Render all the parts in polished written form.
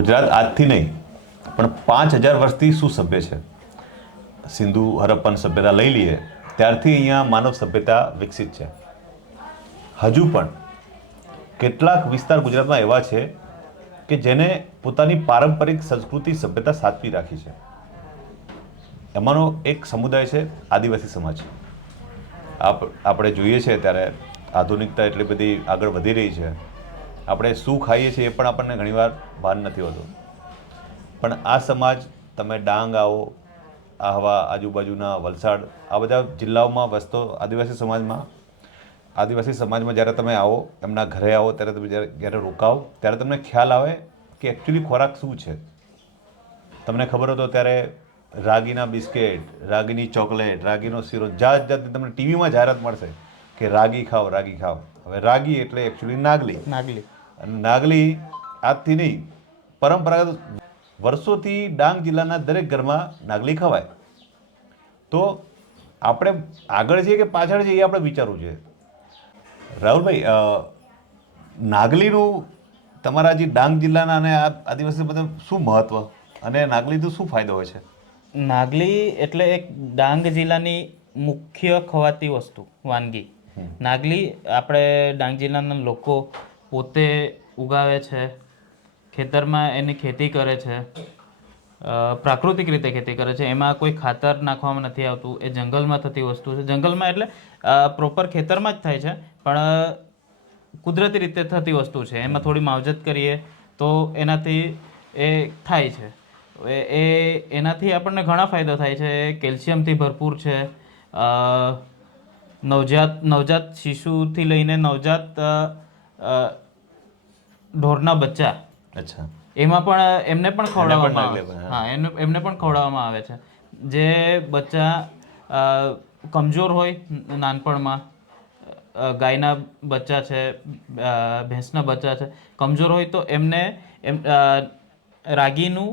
ગુજરાત આજથી નહીં પણ 5000 વર્ષથી શું સભ્ય છે. સિંધુ હરપ્પન સભ્યતા લઈ લઈએ ત્યારથી અહીંયા માનવ સભ્યતા વિકસિત છે. હજુ પણ કેટલાક વિસ્તાર ગુજરાતમાં એવા છે કે જેને પોતાની પારંપરિક સંસ્કૃતિ સભ્યતા સાચવી રાખી છે. એમાંનો એક સમુદાય છે આદિવાસી સમાજ. આપણે જોઈએ છીએ ત્યારે આધુનિકતા એટલી બધી આગળ વધી રહી છે. આપણે શું ખાઈએ છીએ એ પણ આપણને ઘણીવાર ભાન નથી હોતું. પણ આ સમાજ, તમે ડાંગ આવો, આહવા આજુબાજુના વલસાડ, આ બધા જિલ્લાઓમાં વસતો આદિવાસી સમાજમાં જ્યારે તમે આવો, એમના ઘરે આવો, ત્યારે તમે જ્યારે રોકાઓ ત્યારે તમને ખ્યાલ આવે કે એકચ્યુઅલી ખોરાક શું છે. તમને ખબર હતો ત્યારે રાગીના બિસ્કેટ, રાગીની ચોકલેટ, રાગીનો શીરો, જાત જાતની તમને ટીવીમાં જાહેરાત મળશે કે રાગી ખાઓ, રાગી ખાઓ. હવે રાગી એટલે એકચ્યુઅલી નાગલી. અને નાગલી આજથી નહીં, પરંપરાગત વર્ષોથી ડાંગ જિલ્લાના દરેક ઘરમાં નાગલી ખવાય. તો આપણે આગળ જઈએ કે પાછળ જઈએ એ આપણે વિચારવું જોઈએ. રાહુલભાઈ, નાગલીનું તમારા જે ડાંગ જિલ્લાના અને આ આદિવાસી બધા શું મહત્વ, અને નાગલીથી શું ફાયદો હોય છે? નાગલી એટલે એક ડાંગ જિલ્લાની મુખ્ય ખવાતી વસ્તુ, વાનગી. નાગલી આપણે ડાંગ જિલ્લાના લોકો પોતે ઉગાવે છે, ખેતરમાં એની ખેતી કરે છે, પ્રાકૃતિક રીતે ખેતી કરે છે. એમાં કોઈ ખાતર નાખવામાં નથી આવતું. એ જંગલમાં થતી વસ્તુ છે. જંગલમાં એટલે પ્રોપર ખેતરમાં જ થાય છે, પણ કુદરતી રીતે થતી વસ્તુ છે. એમાં થોડી માવજત કરીએ તો એનાથી એ થાય છે. એનાથી આપણને ઘણા ફાયદા થાય છે. કેલ્શિયમથી ભરપૂર છે. નવજાત શિશુથી લઈને નવજાત ઢોરના બચ્ચા, અચ્છા, એમાં પણ એમને પણ ખવડાવવામાં આવે છે. હા, એમને પણ ખવડાવવામાં આવે છે. જે બચ્ચા કમજોર હોય નાનપણમાં, ગાયના બચ્ચા છે, ભેંસના બચ્ચા છે, કમજોર હોય તો એમને રાગીનું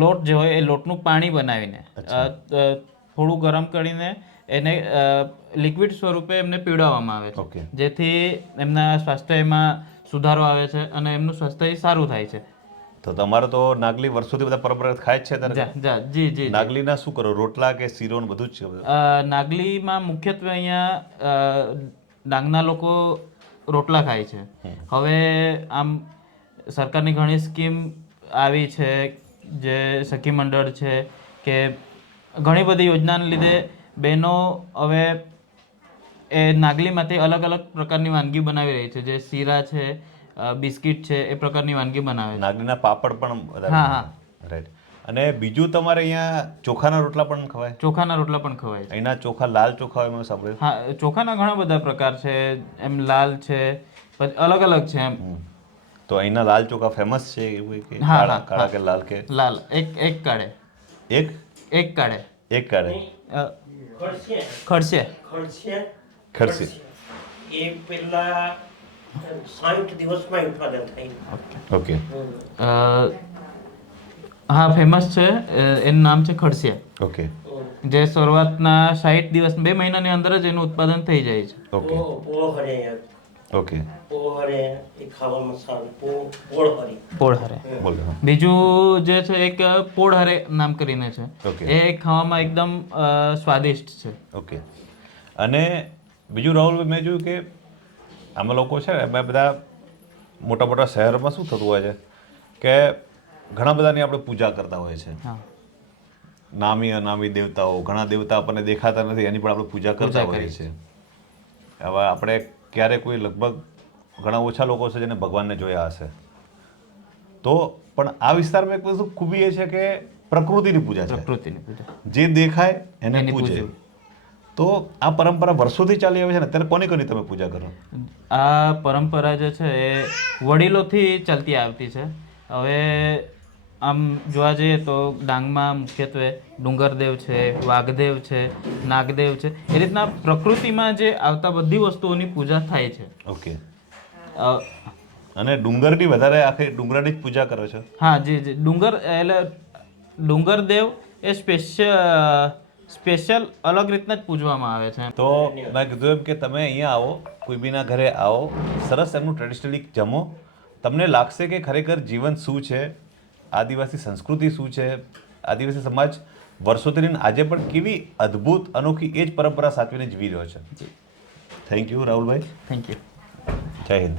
લોટ જે હોય એ લોટનું પાણી બનાવીને થોડું ગરમ કરીને એને લિક્વિડ સ્વરૂપે એમને પીવડાવવામાં આવે છે, જેથી એમના સ્વાસ્થ્યમાં સુધારો આવે છે અને એમનું સ્વાસ્થ્ય સારું થાય છે. તો તમારે તો નાગલી વર્ષોથી બધા પરંપરાગત ખાય જ છે. જી. નાગલીના શું કરો, રોટલા કે શીરો બધું જ છે? નાગલીમાં મુખ્યત્વે અહીંયા ડાંગના લોકો રોટલા ખાય છે. હવે આમ સરકારની ઘણી સ્કીમ આવી છે, જે સખી મંડળ છે, કે ઘણી બધી યોજનાને લીધે બહેનો હવે એ નાગલીમાંથી અલગ અલગ પ્રકારની વાનગી બનાવી રહી છે. જે શીરા છે, બિસ્કિટ છે, એ પ્રકારની વાનગી બનાવે છે. નાગલીના પાપડ પણ બધા. હા. રાઈટ. અને બીજું તમારે અહીંયા ચોખાના રોટલા પણ ખવાય? ચોખાના રોટલા પણ ખવાય છે. અહીંના ચોખા લાલ ચોખા હોય, મેં સાંભળ્યું. હા, ચોખાના ઘણા બધા પ્રકાર છે. એમ લાલ છે, પછી અલગ અલગ છે એમ. તો અહીંના લાલ ચોખા ફેમસ છે એવું કે કાળા કે લાલ કે? લાલ. એક કાળે. એક કાળે. ખડસે. એ પેલા 60 દિવસમાં ઉત્પાદન થાય. ઓકે. હા, ફેમસ છે. એનું નામ છે ખડસિયા. ઓકે. જે શરૂઆતના 60 દિવસ, 2 મહિનાની અંદર જ એનું ઉત્પાદન થઈ જાય છે. ઓકે. ઓકે. પોળહરે એ ખાવામાં સારું. પોળહરે. બીજું જે છે એક પોળહરે નામ કરીને છે. એ ખાવામાં એકદમ સ્વાદિષ્ટ છે. ઓકે. અને બીજું રાહુલ, મેં જોયું કે આમાં લોકો છે ને, અમે બધા મોટા મોટા શહેરમાં શું થતું હોય છે કે ઘણા બધાની આપણે પૂજા કરતા હોય છે. નામી અનામી દેવતાઓ, ઘણા દેવતા આપણને દેખાતા નથી, એની પણ આપણે પૂજા કરતા હોઈએ છીએ. હવે આપણે ક્યારે કોઈ, લગભગ ઘણા ઓછા લોકો છે જેને ભગવાનને જોયા હશે. તો પણ આ વિસ્તારમાં એક વસ્તુ ખૂબી એ છે કે પ્રકૃતિની પૂજા છે. જે દેખાય એને પૂજે. તો આ પરંપરા વર્ષોથી ચાલી આવે છે ને, અત્યારે કોની તમે પૂજા કરો? આ પરંપરા જે છે એ વડીલોથી ચાલતી આવતી છે. હવે આમ જોવા જઈએ તો ડાંગમાં મુખ્યત્વે ડુંગરદેવ છે, વાઘદેવ છે, નાગદેવ છે, એ રીતના પ્રકૃતિમાં જે આવતા બધી વસ્તુઓની પૂજા થાય છે. ઓકે. અને ડુંગરની વધારે આખી ડુંગરની જ પૂજા કરો છો? હા, જી. ડુંગર એટલે ડુંગરદેવ એ સ્પેશિયલ અલગ રીતના જ પૂજવામાં આવે છે. તો મેં કીધું એમ કે તમે અહીંયા આવો, કોઈ બીના ઘરે આવો, સરસ એમનું ટ્રેડિશનલી જમો, તમને લાગશે કે ખરેખર જીવન શું છે, આદિવાસી સંસ્કૃતિ શું છે, આદિવાસી સમાજ વર્ષોથી લઈને આજે પણ કેવી અદ્ભુત અનોખી એ જ પરંપરા સાચવીને જીવી રહ્યો છે. Thank you Rahulbhai. Thank you. જય હિન્દ.